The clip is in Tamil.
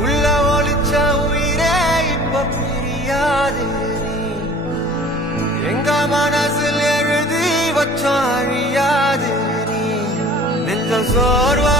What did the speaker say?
உள்ள ஒளிச்ச உயிரே இப்ப பிரியாது நீ. எங்க மனசில் எழுதி வச்ச அழியாது நீ. நெஞ்சம் சோர்வ